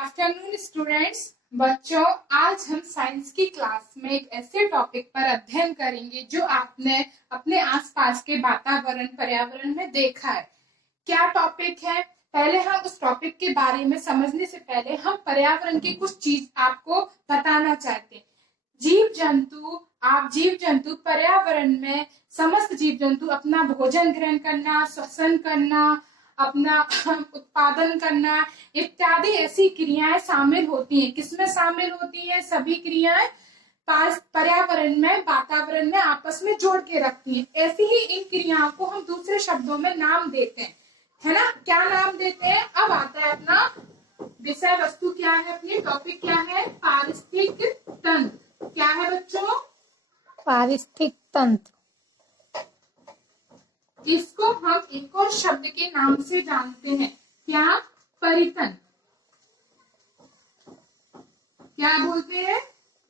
Afternoon students. बच्चों, आज हम साइंस की क्लास में एक ऐसे टॉपिक पर अध्ययन करेंगे जो आपने अपने आसपास के वातावरण पर्यावरण में देखा है। क्या टॉपिक है? पहले हम उस टॉपिक के बारे में समझने से पहले हम पर्यावरण की कुछ चीज आपको बताना चाहते हैं। जीव जंतु पर्यावरण में समस्त जीव जंतु अपना भोजन ग्रहण करना, श्वसन करना, अपना उत्पादन करना इत्यादि ऐसी क्रियाएं शामिल होती हैं। किसमें शामिल होती हैं? सभी क्रियाएं पर्यावरण में, वातावरण में आपस में जोड़ के रखती हैं। ऐसी ही इन क्रियाओं को हम दूसरे शब्दों में नाम देते हैं, है ना? क्या नाम देते हैं? अब आता है अपना विषय वस्तु क्या है, अपनी टॉपिक क्या है? पारिस्थितिक तंत्र। क्या है बच्चों? पारिस्थितिक तंत्र। इसको हम एक और शब्द के नाम से जानते हैं। क्या? परितंत्र। क्या बोलते हैं?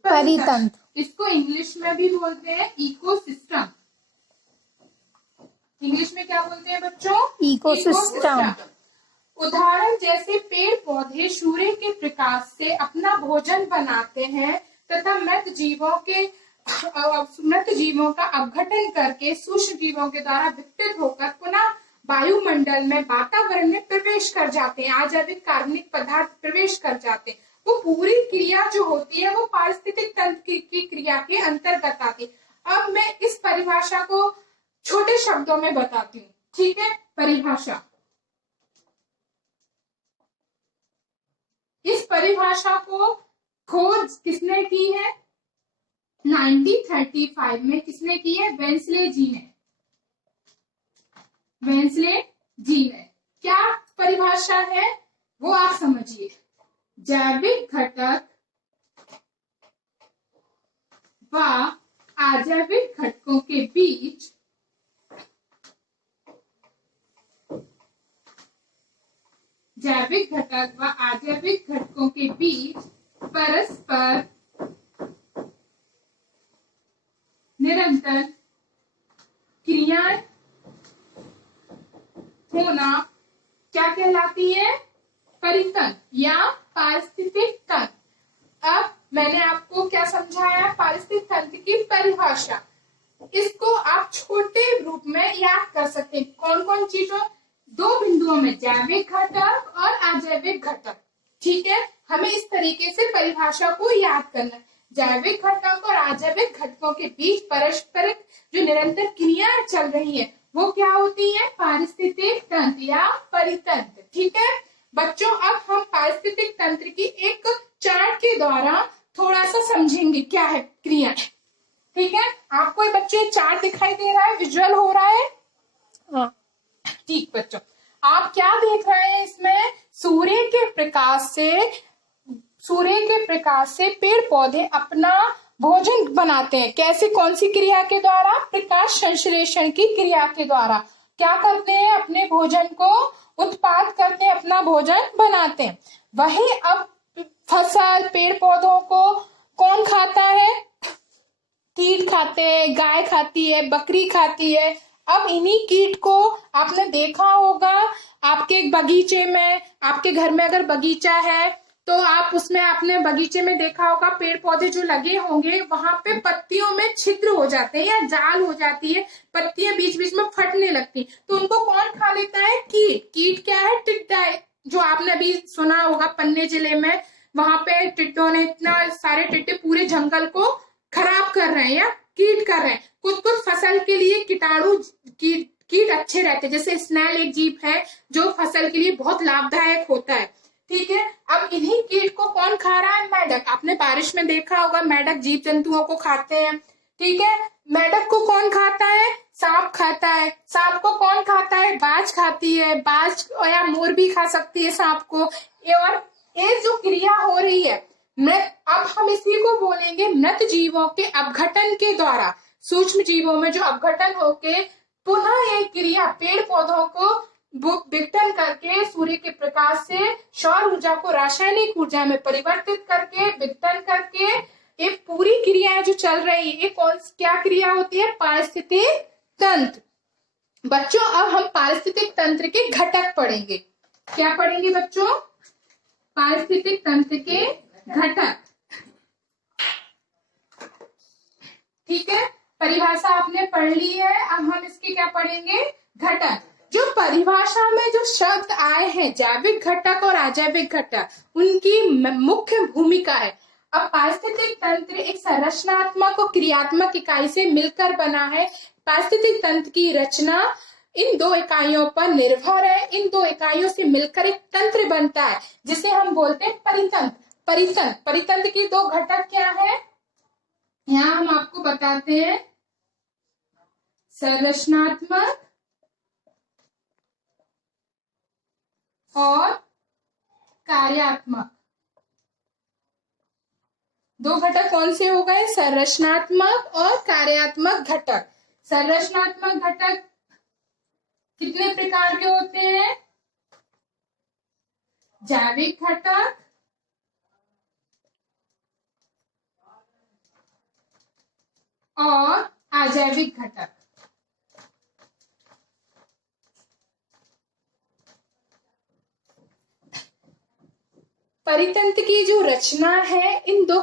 परितंत्र। इसको इंग्लिश में भी बोलते हैं इकोसिस्टम। इंग्लिश में क्या बोलते हैं बच्चों? इकोसिस्टम। उदाहरण जैसे पेड़ पौधे सूर्य के प्रकाश से अपना भोजन बनाते हैं तथा मृत जीवों का अपघटन करके सूक्ष्म जीवों के द्वारा विकसित होकर पुनः वायुमंडल में, वातावरण में प्रवेश कर जाते हैं। अजैविक कार्बनिक पदार्थ प्रवेश कर जाते हैं। वो पूरी क्रिया जो होती है वो पारिस्थितिक तंत्र की क्रिया के अंतर्गत आती है। अब मैं इस परिभाषा को छोटे शब्दों में बताती हूँ, ठीक है? परिभाषा, इस परिभाषा को खोज किसने की है? 1935 में किसने की है? वेंसले जी ने। क्या परिभाषा है वो आप समझिए। जैविक घटक व अजैविक घटकों के बीच परस्पर निरंतर क्रियाएं होना क्या कहलाती है? परितंत्र या पारिस्थितिक तंत्र। अब मैंने आपको क्या समझाया? पारिस्थितिक तंत्र की परिभाषा। इसको आप छोटे रूप में याद कर सकते हैं। कौन कौन चीजों? दो बिंदुओं में, जैविक घटक और अजैविक घटक। ठीक है, हमें इस तरीके से परिभाषा को याद करना है। जैविक घटक और अजैविक घटकों के बीच परस्पर जो निरंतर क्रियाएं चल रही है वो क्या होती है? पारिस्थितिक तंत्र या परितंत्र। ठीक है बच्चों, अब हम पारिस्थितिक तंत्र की एक चार्ट के द्वारा थोड़ा सा समझेंगे क्या है क्रिया। ठीक है, आपको ये बच्चों चार्ट दिखाई दे रहा है? विजुअल हो रहा है? हाँ। ठीक बच्चों, आप क्या देख रहे हैं इसमें? सूर्य के प्रकाश से पेड़ पौधे अपना भोजन बनाते हैं। कैसे? कौन सी क्रिया के द्वारा? प्रकाश संश्लेषण की क्रिया के द्वारा क्या करते हैं? अपने भोजन को उत्पाद करते हैं, अपना भोजन बनाते हैं। वही अब फसल, पेड़ पौधों को कौन खाता है? कीट खाते हैं, गाय खाती है, बकरी खाती है। अब इन्हीं कीट को आपने देखा होगा आपके बगीचे में, आपके घर में अगर बगीचा है तो आप उसमें आपने बगीचे में देखा होगा पेड़ पौधे जो लगे होंगे वहां पे पत्तियों में छिद्र हो जाते हैं या जाल हो जाती है, पत्तियां बीच बीच में फटने लगती, तो उनको कौन खा लेता है? कीट। कीट क्या है? टिड्डा है। जो आपने अभी सुना होगा पन्ने जिले में, वहां पे टिड्डों ने, इतना सारे टिड्डे पूरे जंगल को खराब कर रहे हैं या कीट कर रहे हैं। कुछ फसल के लिए कीटाणु कीट अच्छे रहते हैं, जैसे स्नेल एक जीव है जो फसल के लिए बहुत लाभदायक होता है। ठीक है, अब इन्हीं कीट को कौन खा रहा है? मेढक। आपने बारिश में देखा होगा मेढक जीव जंतुओं को खाते हैं। ठीक है, मेढक को कौन खाता है? सांप खाता है। सांप को कौन खाता है? बाज खाती है। बाज या मोर भी खा सकती है सांप को। और ये जो क्रिया हो रही है अब हम इसी को बोलेंगे मृत जीवों के अपघटन के द्वारा, सूक्ष्म जीवों में जो अपघटन होके पुनः ये क्रिया पेड़ पौधों को विघटन करके सूर्य के प्रकाश से सौर ऊर्जा को रासायनिक ऊर्जा में परिवर्तित करके, विघटन करके, ये पूरी क्रियाएं जो चल रही है, क्या क्रिया होती है? पारिस्थितिक तंत्र। बच्चों, अब हम पारिस्थितिक तंत्र के घटक पढ़ेंगे। क्या पढ़ेंगे बच्चों? पारिस्थितिक तंत्र के घटक। ठीक है, परिभाषा आपने पढ़ ली है, अब हम इसके क्या पढ़ेंगे, घटक। जो परिभाषा में जो शब्द आए हैं जैविक घटक और अजैविक घटक, उनकी मुख्य भूमिका है। अब पारिस्थितिक तंत्र एक संरचनात्मक और क्रियात्मक इकाई से मिलकर बना है। पारिस्थितिक तंत्र की रचना इन दो इकाइयों पर निर्भर है। इन दो इकाइयों से मिलकर एक तंत्र बनता है जिसे हम बोलते हैं परितंत्र। परितंत्र परितंत्र की दो घटक क्या है, यहाँ हम आपको बताते हैं, संरचनात्मक और कार्यात्मक। दो घटक कौन से हो गए, संरचनात्मक और कार्यात्मक घटक। संरचनात्मक घटक कितने प्रकार के होते हैं, जैविक घटक, और अजैविक घटक। परितंत्र की जो रचना है इन दो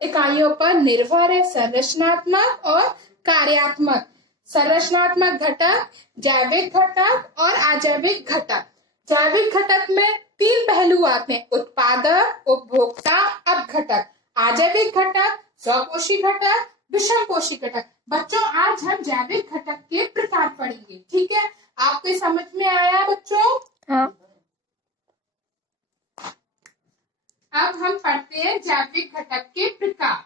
इकाइयों पर निर्भर है, संरचनात्मक और कार्यात्मक। संरचनात्मक घटक, जैविक घटक और अजैविक घटक। जैविक घटक में तीन पहलू आते हैं, उत्पादक, उपभोक्ता, अपघटक। अजैविक घटक, स्वपोषी घटक, विषमपोषी घटक। बच्चों आज हम जैविक घटक के प्रकार पढ़ेंगे, ठीक है, आपको समझ में आया बच्चों? हाँ। अब हम पढ़ते हैं जैविक घटक के प्रकार।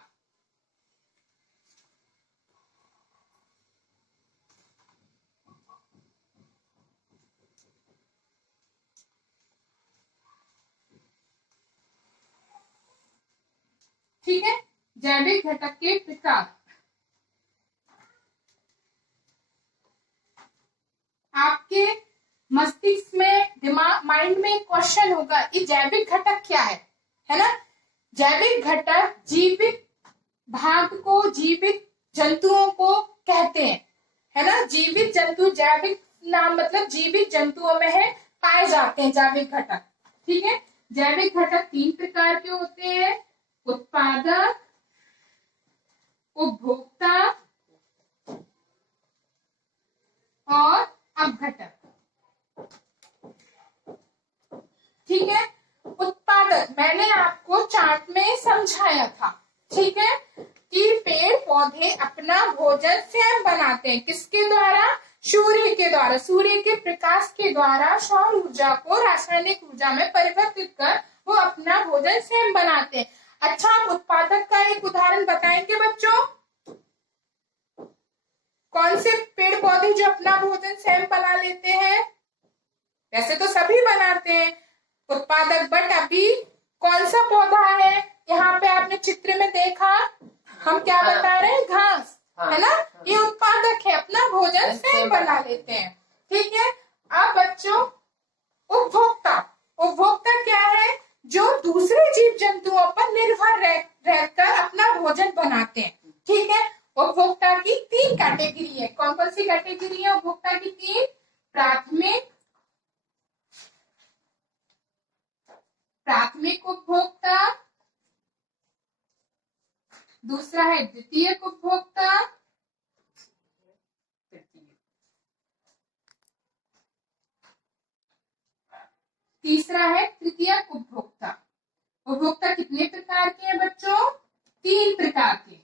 ठीक है, जैविक घटक के प्रकार। आपके मस्तिष्क में, दिमाग, माइंड में क्वेश्चन होगा, ये जैविक घटक क्या है ना? जैविक घटक जीवित भाग को, जीवित जंतुओं को कहते हैं, है ना? जीवित जंतु, जैविक नाम मतलब जीवित जंतुओं में है, पाए जाते हैं जैविक घटक। ठीक है, जैविक घटक तीन प्रकार के होते हैं, उत्पादक, उपभोक्ता और अपघटक। ठीक है, उत्पादक मैंने आपको चार्ट में समझाया था, ठीक है, कि पेड़ पौधे अपना भोजन स्वयं बनाते हैं। किसके द्वारा? सूर्य के द्वारा। सूर्य के प्रकाश के द्वारा सौर ऊर्जा को रासायनिक ऊर्जा में परिवर्तित कर वो अपना भोजन स्वयं बनाते हैं। अच्छा, आप उत्पादक का एक उदाहरण बताएंगे बच्चों? कौन से पेड़ पौधे जो अपना भोजन स्वयं बना लेते हैं? वैसे तो सभी बनाते हैं उत्पादक, बट अभी कौन सा पौधा है यहाँ पे आपने चित्र में देखा, हम क्या बता रहे हैं, घास, है ना? ये उत्पादक है, अपना भोजन स्वयं बना लेते हैं। ठीक है, अब बच्चों उपभोक्ता। उपभोक्ता क्या है? जो दूसरे जीव जंतुओं पर निर्भर रहकर अपना भोजन बनाते हैं। ठीक है, उपभोक्ता की तीन कैटेगरी है। कौन कौन सी कैटेगरी है उपभोक्ता की? तीन। प्राथमिक उपभोक्ता, दूसरा है द्वितीयक उपभोक्ता, तीसरा है तृतीयक उपभोक्ता। उपभोक्ता कितने प्रकार के हैं बच्चों? तीन प्रकार के।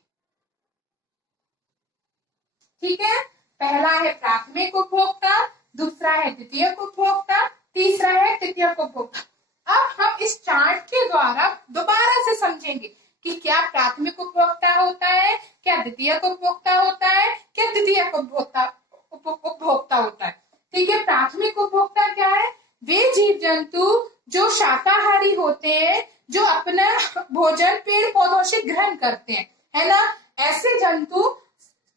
ठीक है, पहला है प्राथमिक उपभोक्ता, दूसरा है द्वितीयक उपभोक्ता, तीसरा है तृतीयक उपभोक्ता। अब हम इस चार्ट के द्वारा दोबारा से समझेंगे कि क्या प्राथमिक उपभोक्ता होता है, क्या द्वितीयक उपभोक्ता होता है, क्या तृतीयक उपभोक्ता होता है। ठीक है, प्राथमिक उपभोक्ता क्या है? वे जीव जंतु जो शाकाहारी होते हैं, जो अपना भोजन पेड़ पौधों से ग्रहण करते हैं, है ना? ऐसे जंतु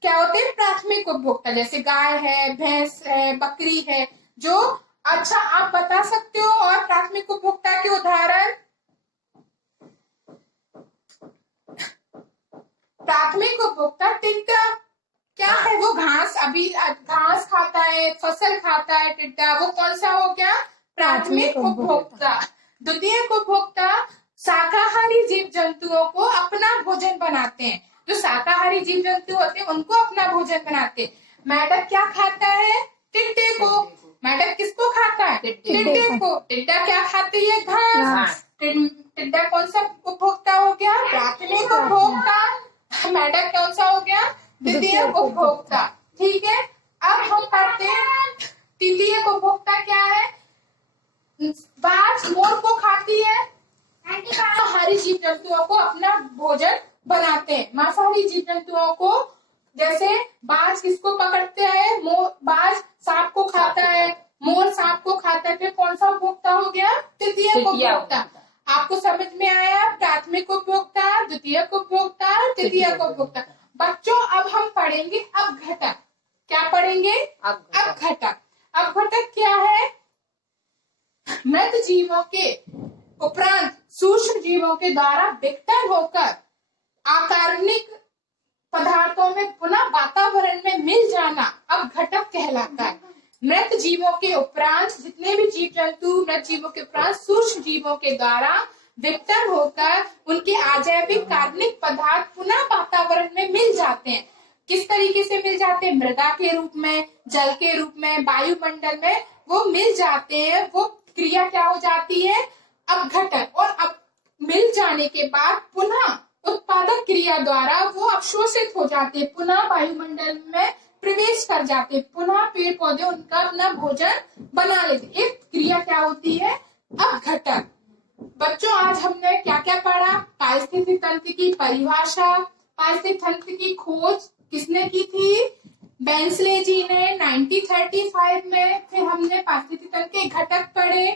क्या होते हैं? प्राथमिक उपभोक्ता। जैसे गाय है, भैंस है, बकरी है, जो। अच्छा, आप बता सकते हो और प्राथमिक उपभोक्ता के उदाहरण? प्राथमिक उपभोक्ता टिड्डा क्या है? वो घास, अभी घास खाता है, फसल खाता है टिड्डा, वो कौन सा हो गया? प्राथमिक उपभोक्ता। द्वितीयक उपभोक्ता शाकाहारी जीव जंतुओं को अपना भोजन बनाते हैं। जो शाकाहारी जीव जंतु होते हैं उनको अपना भोजन बनाते हैं। मेंढक क्या खाता है? टिड्डे को। मेंढक किसको खाता है? टिड्डे को। टिड्डा क्या खाती है? घास। टिड्डा कौन सा उपभोक्ता हो गया? प्राथमिक उपभोक्ता। मेंढक कौन सा हो गया? द्वितीयक उपभोक्ता। ठीक है, अब हम करते हैं तृतीयक उपभोक्ता क्या है? बाज मोर को खाती है। मांसाहारी जीव जंतुओं को अपना भोजन बनाते हैं। मांसाहारी जीव जंतुओं को, जैसे बाज किसको पकड़ते हैं? बाज सांप को खाता है, मोर सांप को खाता है। फिर कौन सा उपभोक्ता हो गया? तृतीयक उपभोक्ता। आपको समझ में आया? प्राथमिक उपभोक्ता, द्वितीयक उपभोक्ता, तृतीयक उपभोक्ता। बच्चों अब हम पढ़ेंगे अपघटक। क्या पढ़ेंगे? अपघटक। अपघटक क्या है? मृत जीवों के उपरांत सूक्ष्म जीवों के द्वारा विघटन होकर आकार्निक पदार्थों में पुनः वातावरण में मिल जाना अपघटक कहलाता है। मृत जीवों के उपरांत जितने भी जीव जंतु मृत जीवों के उपरांत सूक्ष्म जीवों के द्वारा विघटन होकर उनके अजैविक कार्बनिक पदार्थ पुनः वातावरण में मिल जाते हैं। किस तरीके से मिल जाते हैं? मृदा के रूप में, जल के रूप में, वायुमंडल में वो मिल जाते हैं। वो क्रिया क्या हो जाती है? अपघटन। और अब मिल जाने के बाद पुनः उत्पादक क्रिया द्वारा वो अवशोषित हो जाते हैं, पुनः वायुमंडल में प्रवेश कर जाते हैं, पुनः पेड़ पौधे उनका अपना भोजन बना लेते। एक क्रिया क्या होती है? अपघटन। बच्चों आज हमने क्या क्या पढ़ा? पारिस्थितिकी तंत्र की परिभाषा। पारिस्थितिकी तंत्र की खोज किसने की थी? बेंसले जी ने 1935 में। फिर हमने पारिस्थितिकी तंत्र के घटक पढ़े।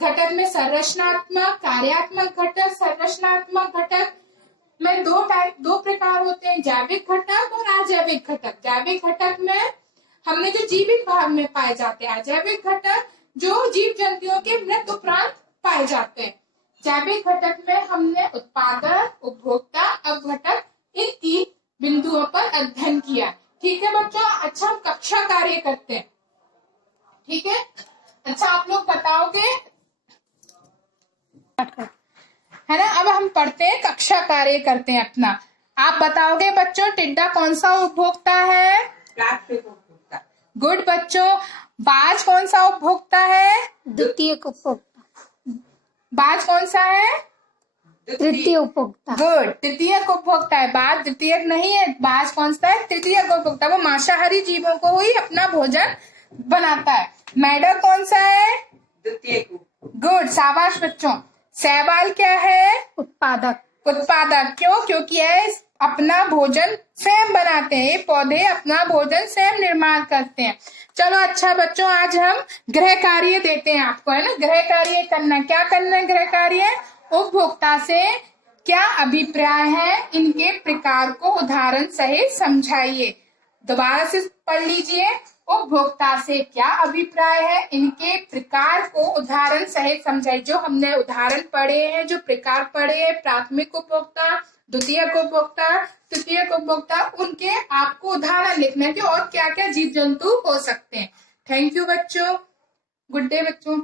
घटक में संरचनात्मक, कार्यात्मक घटक। संरचनात्मक घटक में दो प्रकार होते हैं, जैविक घटक और अजैविक घटक। जैविक घटक में हमने जो जीवित भाग में पाए जाते हैं, अजैविक घटक जो जीव जंतुओं के मृत उपरांत पाए जाते हैं। जैविक घटक में हमने उत्पादक, उपभोक्ता, अपघटक इन 3 बिंदुओं पर अध्ययन किया। ठीक है बच्चों, अच्छा हम कक्षा कार्य करते हैं। ठीक है, अच्छा आप लोग बताओगे है ना? अब हम पढ़ते हैं, कक्षा कार्य करते हैं अपना। आप बताओगे बच्चों टिड्डा कौन सा उपभोक्ता है? प्राथमिक उपभोक्ता। गुड बच्चों, बाज कौन सा उपभोक्ता है? द्वितीयक उपभोक्ता। बाज कौन सा है? तृतीय उपभोक्ता। गुड, तृतीयक उपभोक्ता है। बाज द्वितीयक नहीं है। बाज कौन सा है? तृतीयक उपभोक्ता। वो मांसाहारी जीवों को ही अपना भोजन बनाता है। मेंढक कौन सा है? द्वितीयक। गुड, शाबाश बच्चों। शैवाल क्या है? उत्पादक। उत्पादक। क्यों? क्योंकि ये अपना भोजन स्वयं बनाते हैं। ये पौधे अपना भोजन स्वयं निर्माण करते हैं। चलो अच्छा बच्चों, आज हम गृह कार्य देते हैं आपको, है ना? गृह कार्य करना, क्या करना है गृह कार्य? उपभोक्ता से क्या अभिप्राय है, इनके प्रकार को उदाहरण सहित समझाइए। दोबारा से पढ़ लीजिए। उपभोक्ता से क्या अभिप्राय है, इनके प्रकार को उदाहरण सहित समझाइए। जो हमने उदाहरण पढ़े हैं, जो प्रकार पढ़े हैं, प्राथमिक उपभोक्ता, द्वितीयक उपभोक्ता, तृतीयक उपभोक्ता, उनके आपको उदाहरण लिखना है कि और क्या क्या जीव जंतु हो सकते हैं। थैंक यू बच्चों। गुड डे बच्चों।